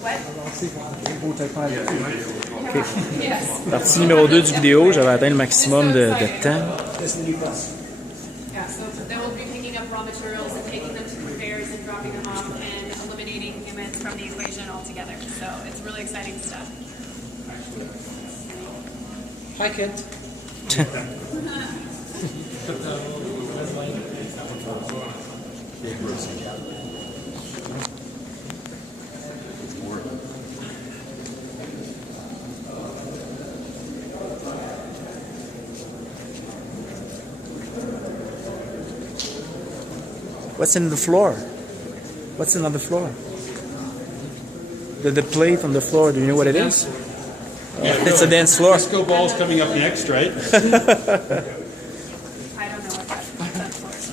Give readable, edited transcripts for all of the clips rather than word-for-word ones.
Okay. Partie numéro 2 du vidéo, j'avais atteint le maximum de temps. Yeah, so they will be picking up raw materials and taking them to conveyors and dropping them off and eliminating humans from the equation altogether. So it's really exciting stuff. Hi, kid. What's in the floor? What's in on the floor? The plate on the floor, do you know what it is? It's a dance floor. Disco ball's coming up next, right? I don't know what that floor is.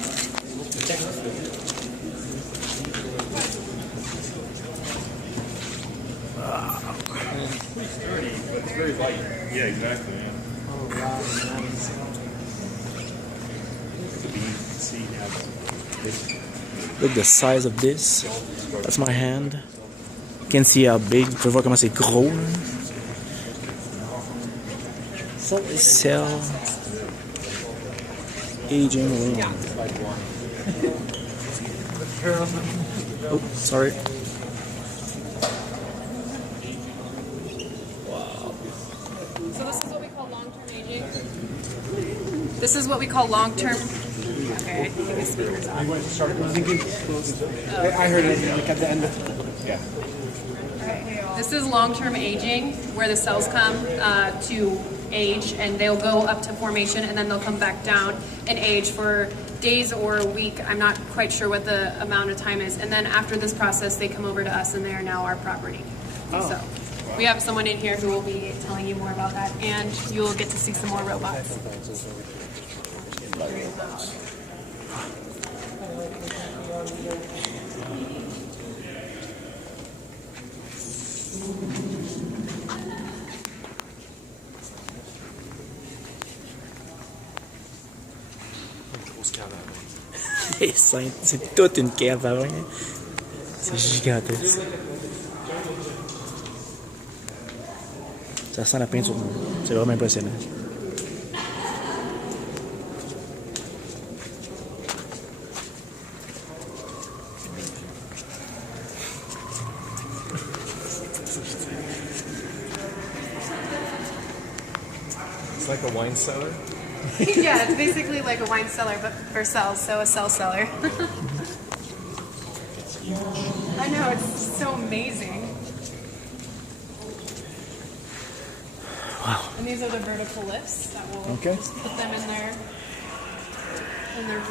Pretty sturdy, but it's very light. Yeah, exactly. Yeah. Look at the size of this. That's my hand. You can see how big. Tu peux voir comment c'est gros. Cell. Aging room. Oh, sorry. So this is what we call long-term aging. This is what we call long-term. Okay, I think the speaker's on. I heard it like at the end of yeah. This is long-term aging, where the cells come to age, and they'll go up to formation, and then they'll come back down and age for days or a week. I'm not quite sure what the amount of time is. And then after this process, they come over to us, and they are now our property. Oh. So we have someone in here who will be telling you more about that, and you will get to see some more robots. C'est toute une cave à vin. C'est gigantesque. Ça sent la peinture. C'est vraiment impressionnant. It's like a wine cellar. Yeah, it's basically like a wine cellar, but for cells, so a cell cellar. I know, it's so amazing. Wow. And these are the vertical lifts that will just put them in their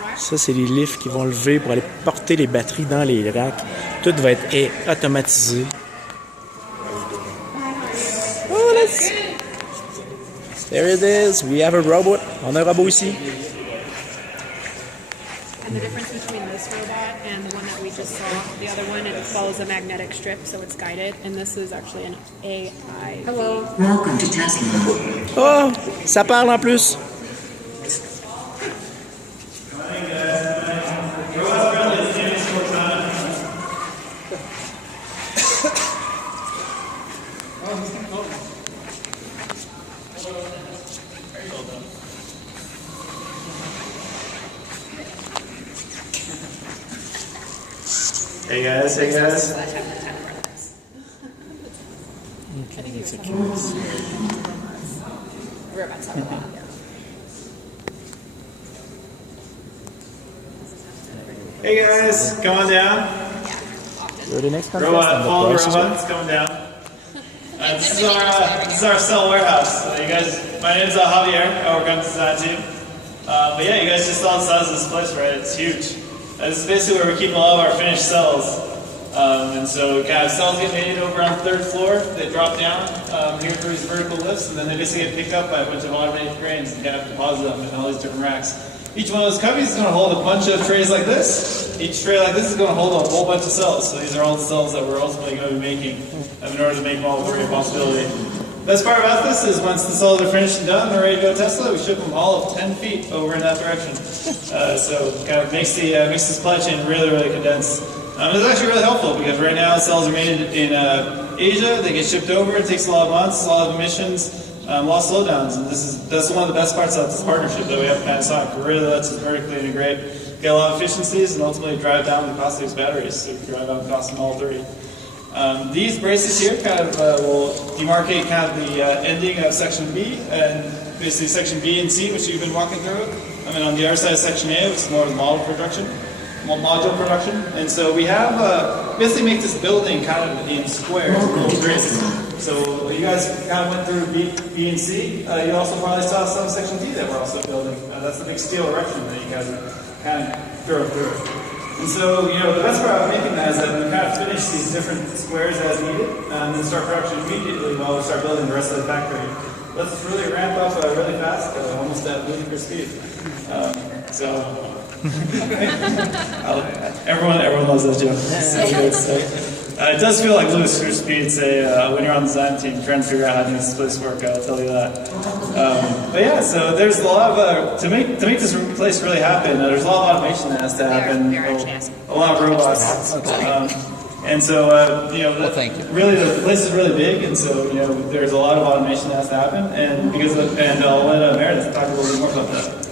rack. Ça, c'est les lifts qui vont lever pour aller porter les batteries dans les racks. Tout va être automatisé. Oh, let's... There it is. We have a robot. On a un robot ici. And the difference between this robot and the one that we just saw, the other one, it follows a magnetic strip, so it's guided. And this is actually an AI. Hello. Welcome to Tesla. Oh, ça parle en plus. Hey guys, hey guys. We're about to talk about it. Hey guys, come on down. You're the next contest. Robot, follow the robot, come down. This is our cell warehouse. You guys, my name's Javier. I work on design team. But yeah, you guys just saw the size of this place, right? It's huge. This is basically where we keep all of our finished cells. And so kind of cells get made over on the 3rd floor. They drop down here through these vertical lifts, and then they basically get picked up by a bunch of automated cranes and kind of deposit them in all these different racks. Each one of those cubbies is going to hold a bunch of trays like this. Each tray like this is going to hold a whole bunch of cells. So these are all the cells that we're ultimately going to be making in order to make them all work a possibility. The best part about this is once the cells are finished and done, they're ready to go to Tesla, we ship them all of 10 feet over in that direction. So it kind of makes the supply chain really, really condensed. It's actually really helpful because right now cells are made in Asia. They get shipped over. It takes a lot of months, a lot of emissions, a lot of slowdowns. And that's one of the best parts of this partnership that we have with Panasonic. It really lets us vertically integrate, get a lot of efficiencies, and ultimately drive down the cost of these batteries. So drive down the cost of all three. These braces here kind of will demarcate kind of the ending of section B and basically section B and C, which you've been walking through. And then on the other side of section A, which is more of the module production. And so we have basically make this building kind of in squares, little grids. So you guys kind of went through B and C. You also probably saw some section D that we're also building. That's the big steel erection that you guys kind of drove through. And so, you know, the best part of making that is that we kind of finish these different squares as needed, and then start production immediately while we start building the rest of the factory. Let's really ramp up really fast, almost at ludicrous speed. Everyone loves that joke. It does feel like ludicrous speed, say, when you're on the design team trying to figure out how to make this place work, I'll tell you that. But yeah, so there's a lot of, to make this place really happen, there's a lot of automation that has to happen, a lot of robots. And so, you know, really the place is really big, and so, you know, there's a lot of automation that has to happen, and I'll let Meredith talk a little bit more about that.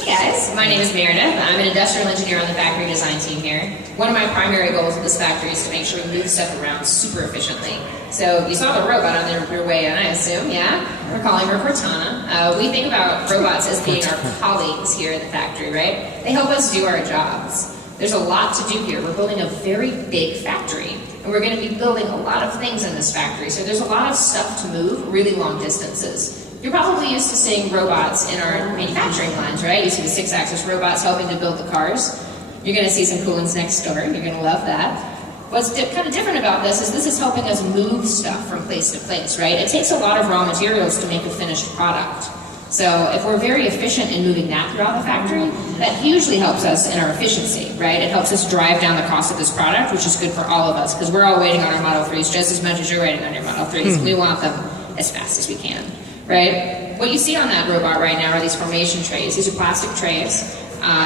Hey guys, my name is Meredith. I'm an industrial engineer on the factory design team here. One of my primary goals with this factory is to make sure we move stuff around super efficiently. So you saw the robot on your way in, I assume, yeah? We're calling her Cortana. We think about robots as being our colleagues here at the factory, right? They help us do our jobs. There's a lot to do here. We're building a very big factory, and we're going to be building a lot of things in this factory. So there's a lot of stuff to move really long distances. You're probably used to seeing robots in our manufacturing lines, right? You see the 6-axis robots helping to build the cars. You're going to see some cool ones next door. You're going to love that. What's kind of different about this is helping us move stuff from place to place, right? It takes a lot of raw materials to make a finished product. So if we're very efficient in moving that throughout the factory, that hugely helps us in our efficiency, right? It helps us drive down the cost of this product, which is good for all of us, because we're all waiting on our Model 3s just as much as you're waiting on your Model 3s. We want them as fast as we can. Right? What you see on that robot right now are these formation trays. These are plastic trays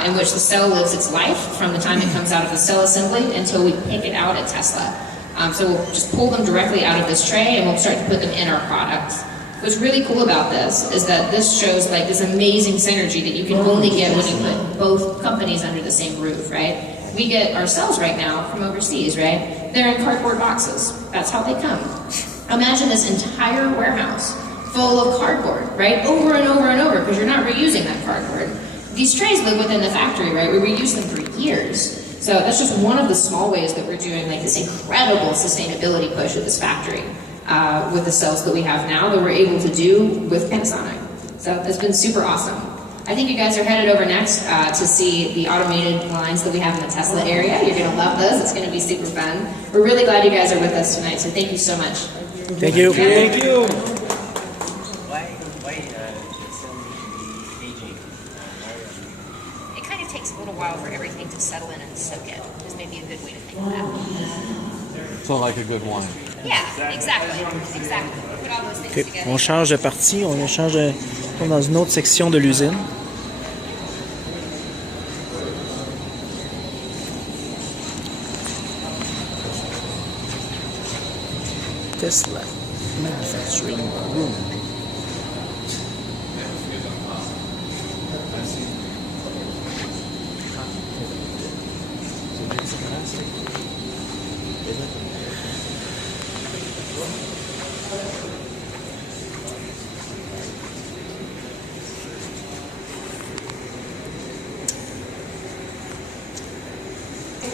in which the cell lives its life from the time it comes out of the cell assembly until we pick it out at Tesla. So we'll just pull them directly out of this tray and we'll start to put them in our product. What's really cool about this is that this shows like this amazing synergy that you can only get when you put both companies under the same roof, right? We get our cells right now from overseas, right? They're in cardboard boxes. That's how they come. Imagine this entire warehouse full of cardboard, right? Over and over and over, because you're not reusing that cardboard. These trays live within the factory, right? We reuse them for years. So that's just one of the small ways that we're doing like this incredible sustainability push at this factory with the cells that we have now that we're able to do with Panasonic. So it's been super awesome. I think you guys are headed over next to see the automated lines that we have in the Tesla area. You're going to love those. It's going to be super fun. We're really glad you guys are with us tonight, so thank you so much. Thank you. Thank you. It kind of takes a little while for everything to settle in and soak in, is maybe a good way to think of that. So like a good wine. Yeah, exactly. Put all those things Okay. together. On change de partie, on change dans une autre section de l'usine. Tesla manufacturing room.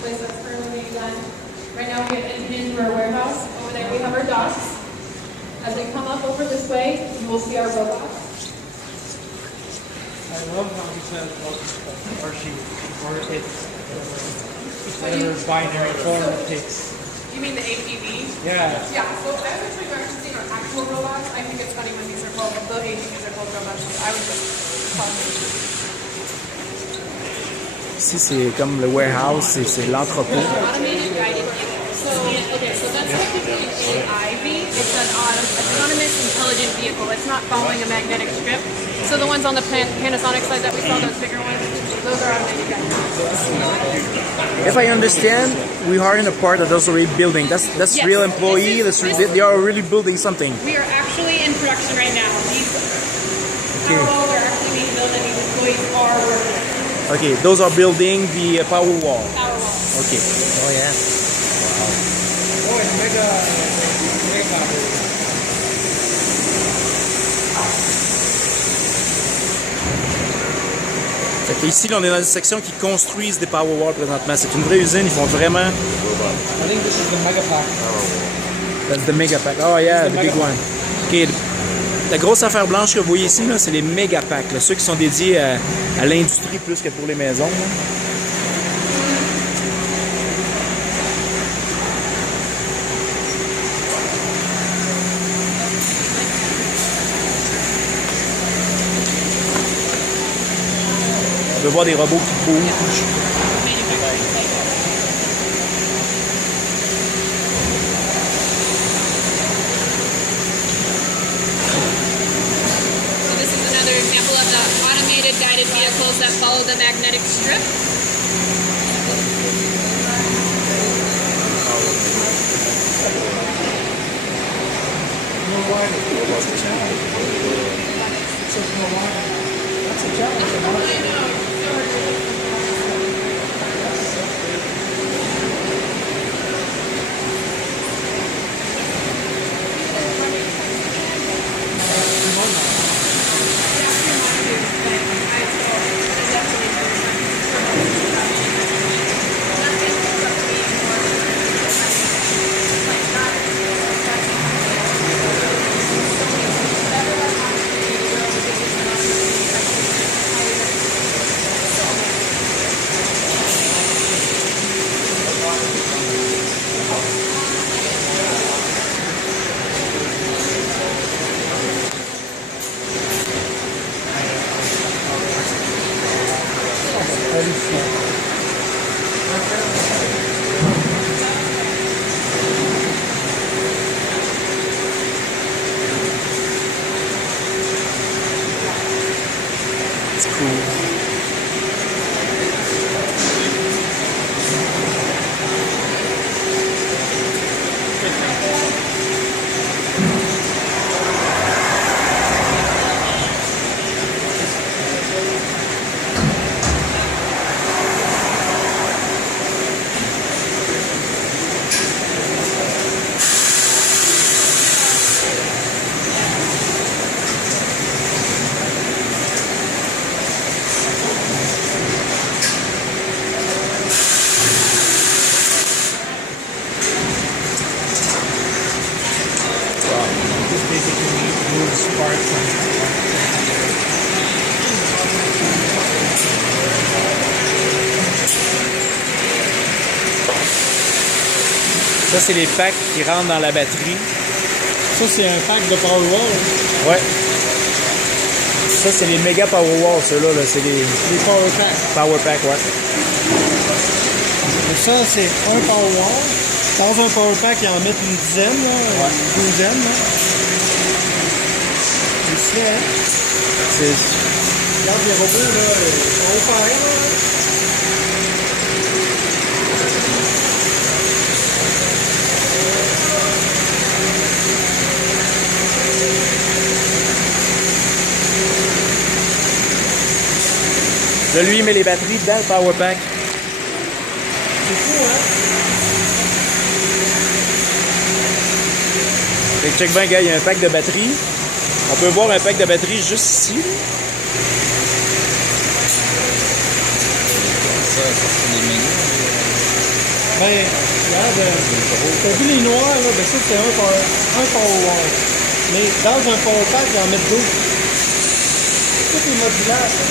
That's currently being done. Right now we have entered into our warehouse. Over there we have our docks. As we come up over this way, you will see our robots. I love how he says or she, or it's binary form it takes. You mean the APV? Yeah. Yeah, so I would actually actually seeing our actual robots. I think it's funny when these are called, the APVs are called robots. I was just talking. Ici, c'est comme le warehouse, c'est l'entrepôt. Automated guided vehicle. So that's technically an AIV. It's an autonomous intelligent vehicle. It's not following a magnetic strip. So the ones on the Panasonic side that we saw, those bigger ones, Those are our manufacturers. If I understand, we are in a part that is already building. That's Yes. real employee. They are really building something. We are actually in production right now. These Okay. power walls are actually being built and these employees are working. Okay, those are building the power wall. Power walls. Okay. Oh yeah. Oh, it's mega factory. Fait que ici, là, on est dans une section qui construisent des power walls présentement. C'est une vraie usine. Ils font vraiment. I think this is the mega pack. That's the mega pack. Oh yeah, the big one. Okay. La grosse affaire blanche que vous voyez ici, là, c'est les méga packs. Là, ceux qui sont dédiés à l'industrie plus que pour les maisons. Là. On peut voir des robots qui bougent. So this is another example of the automated guided vehicles that follow the magnetic strip. It's cool. Ça, c'est les packs qui rentrent dans la batterie. Ça, c'est un pack de Powerwall. Ouais. Ça, c'est les méga Powerwall, ceux-là. Là. C'est les Les Power Packs. Power Pack, ouais. Et ça, c'est un Powerwall. Dans un Power Pack, ils en mettent une dizaine, là, une douzaine. Là. Ici, hein? Regarde les robots, là, ils sont offerts, là. Là, lui, il met les batteries dans le Power Pack. C'est fou, hein? Fait que check bien, gars, il y a un pack de batterie. On peut voir un pack de batterie juste ici. Ben, regarde, t'as vu les noirs, là, ben ça, c'est un Powerwall. Mais dans un Power Pack, ils en mettent 12. Tout est modulaire, ça.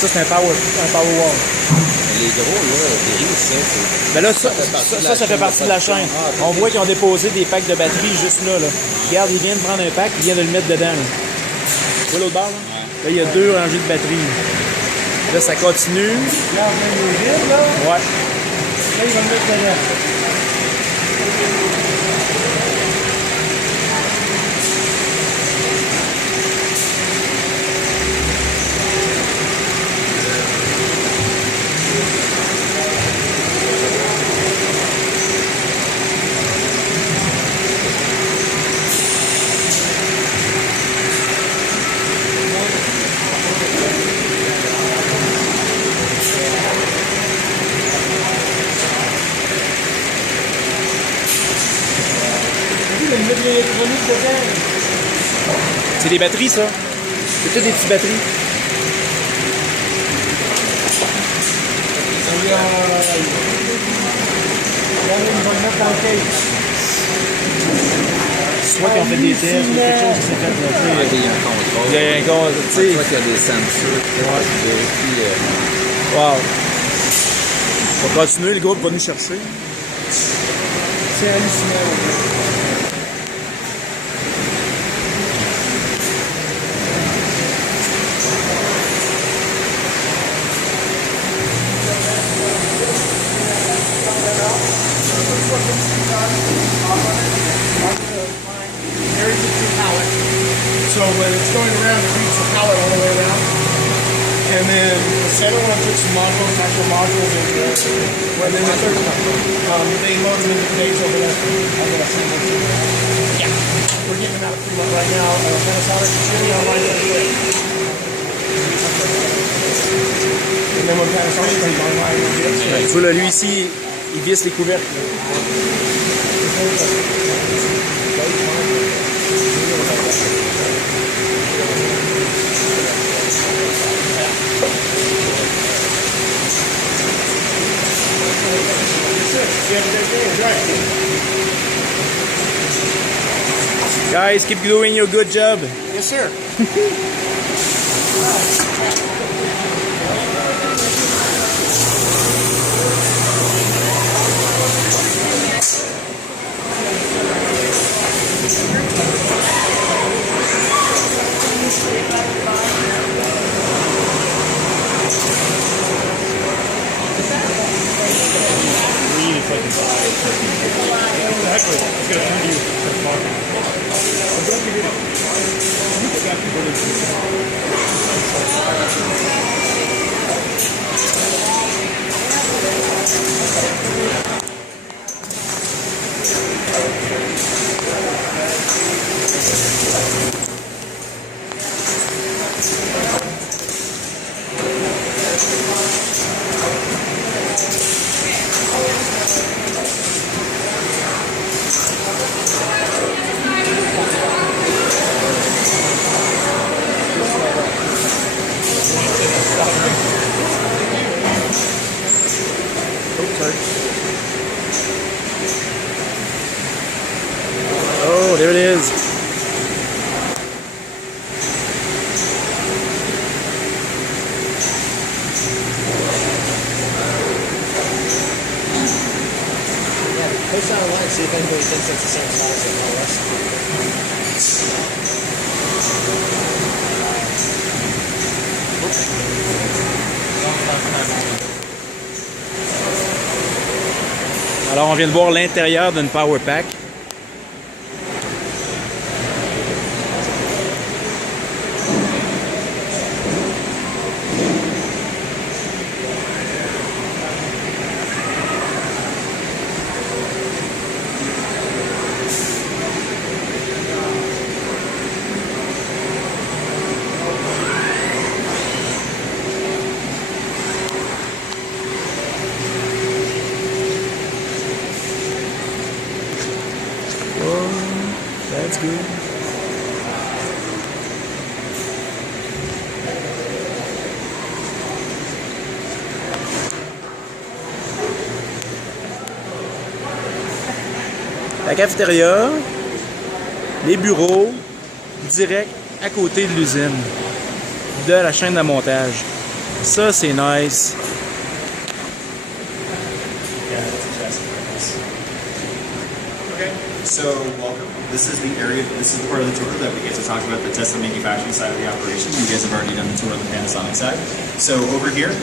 Ça, c'est un power wall. les gros, là, les riz, ça, c'est... Ben là, ça fait partie de la chaîne. On voit qu'ils ont déposé des packs de batteries juste là. Regarde, ils viennent de prendre un pack, ils viennent de le mettre dedans. Là. Tu vois l'autre barre? Là, il y a 2 rangées de batteries. Là, ça continue. Là, on met le vide, là. Ouais. Là, il va le mettre dedans. C'est des batteries, ça. C'est toutes des petites batteries. Soit qu'ils ont fait des tests ou quelque chose qui s'est fait. Il y a un contrôle. Il y a un contrôle, tu sais. Soit qu'il y a des sensors. Wow. On va continuer, le groupe va nous chercher. C'est hallucinant. So when it's going around, it reads the pallet all the way around. And then the center one puts some modules, actual modules in there. And then the third one, they load them into the cage over there. I'm going to send them to you. Yeah. We're getting them out of Fremont right now. Minnesota, should be online very quick. And then when Panasonic comes online, we'll get it straight. Tu vois, là, lui ici, il visse les couvercles. Guys, keep doing your good job. Yes, sir. Oh, there it is. Post it online, see if anybody thinks it's the same size as all the rest. Alors, on vient de voir l'intérieur d'une Power Pack. That's good. La cafétéria, les bureaux, direct à côté de l'usine, de la chaîne de montage. Ça, c'est nice. So, welcome. This is the area, this is the part of the tour that we get to talk about the Tesla manufacturing side of the operation. You guys have already done the tour on the Panasonic side. So, over here,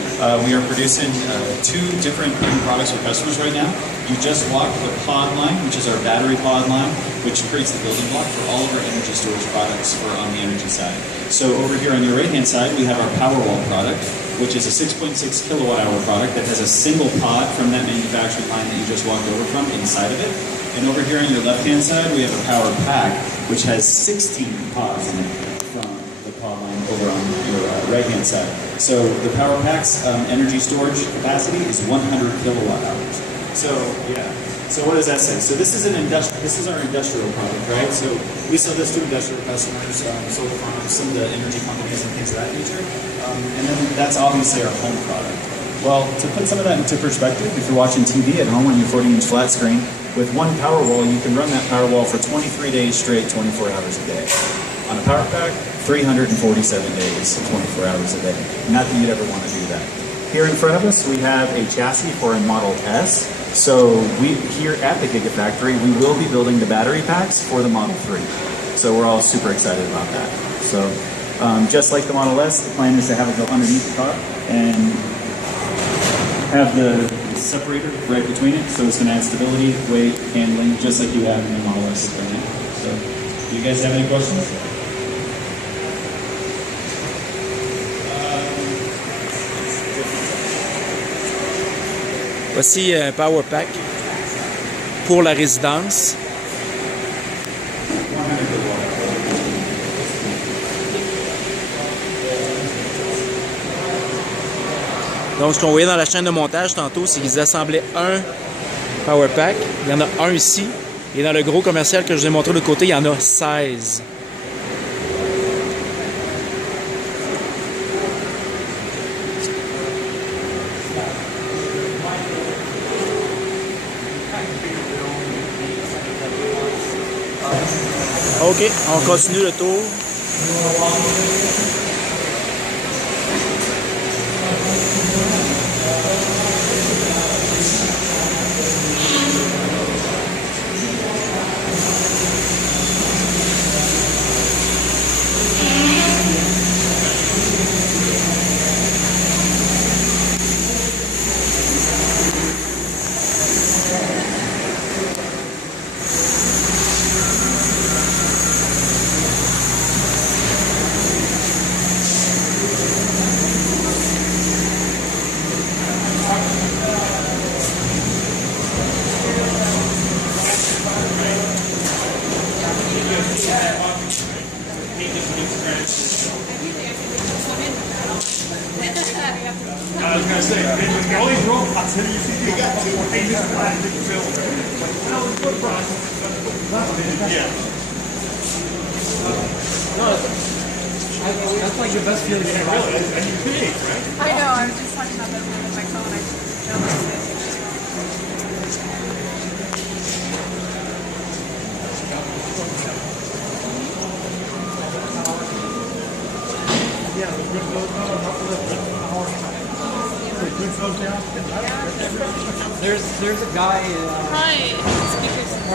we are producing two different products for customers right now. You just walked the pod line, which is our battery pod line, which creates the building block for all of our energy storage products for on the energy side. So, over here on your right-hand side, we have our Powerwall product, which is a 6.6 kilowatt hour product that has a single pod from that manufacturing line that you just walked over from inside of it. And over here on your left-hand side, we have a power pack, which has 16 pods in it from the pod line over on your right-hand side. So the power pack's energy storage capacity is 100 kilowatt hours. So yeah. So what does that say? So this is our industrial product, right? So we sell this to industrial customers, solar farms, some of the energy companies and things of that nature. And then that's obviously our home product. Well, to put some of that into perspective, if you're watching TV at home on your 40-inch flat screen, with one Powerwall, you can run that Powerwall for 23 days straight, 24 hours a day. On a power pack, 347 days, 24 hours a day. Not that you'd ever want to do that. Here in front of us, we have a chassis for a Model S. So we here at the Gigafactory, we will be building the battery packs for the Model 3. So we're all super excited about that. So just like the Model S, the plan is to have it go underneath the car and have the separator right between it, so it's going to add stability, weight, handling, just like you have in the Model S right now. So, do you guys have any questions? Voici un power pack pour la résidence. Donc, ce qu'on voyait dans la chaîne de montage tantôt, c'est qu'ils assemblaient un power pack. Il y en a un ici. Et dans le gros commercial que je vous ai montré de l'autre côté, il y en a 16. OK, on continue le tour. I was going to say, all these robots that you see, they just plastic film. Like, well, it's foot process. Yeah. No, that's like the best feeling in your life. And you pay, right? I know, I was just talking about that with my phone. I noticed it. Yeah, the good goes down, uplift power. The good goes down. There's a guy. Hi. Speakers.